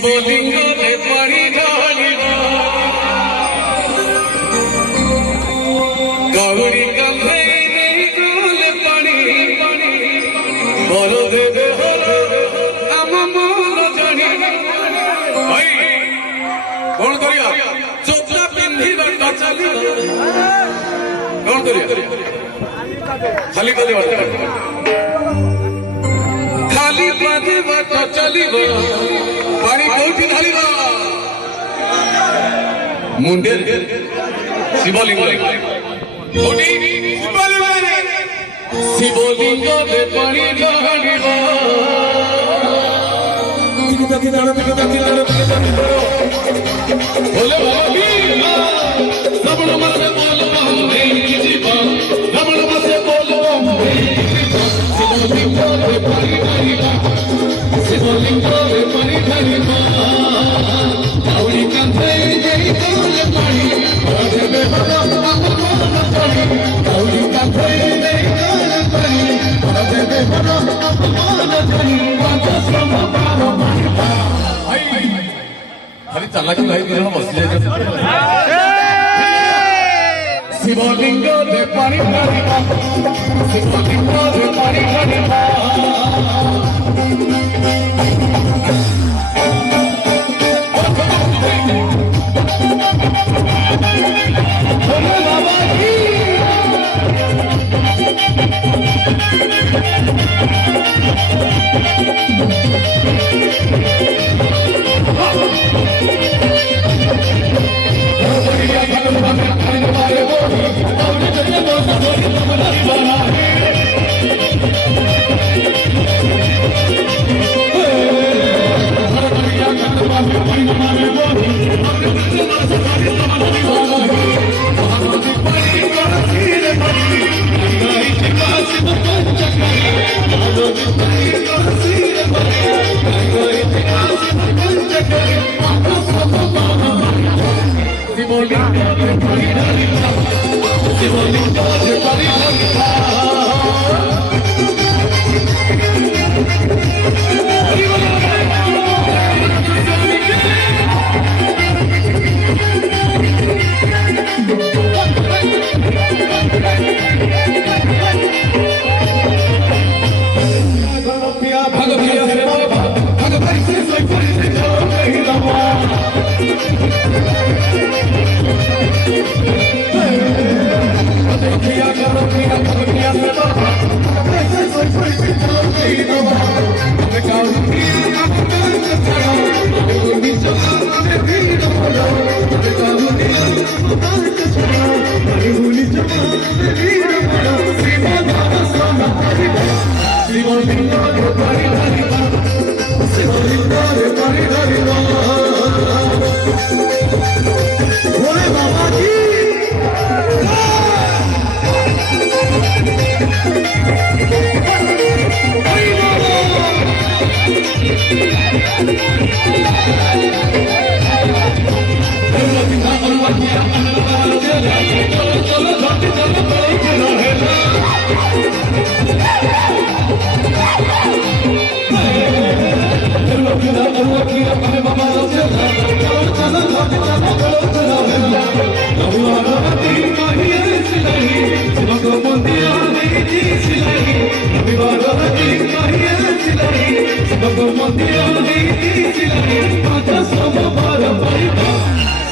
शिवलिंग रे पानी ढालिबा कावड़ी कांधे नहीं गोल पानी बोलो देवे आम मन जानी भाई कौन करिया चोपड़ा पिंधिबा का चलिबा कौन करिया खाली खाली खाली बांधिबा का चलिबा पानी कोठी ढालिबा मुंडे शिवलिंग कोठी शिवलिंग रे पानी ढालिबा बोले बाबा सबड़ मसे बोल बम्बे जीवा सबड़ मसे बोल बम्बे शिवलिंग रे पानी ढालिबा शिवलिंग रे पानी ढालिबा कावड़ी कांधे नहीं गोल पानी देवे मन पानी कावड़ी कांधे नहीं गोल पानी देवे मन पानी वाचा समपार खाली चला की नाही जण बसले शिवलिंग रे पानी ढालिबा शिवलिंग रे पानी ढालिबा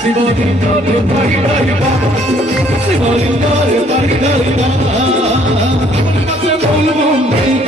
शिवलिंग रे पानी ढालिबा शिवलिंग रे पानी ढालिबा बोल बम्बे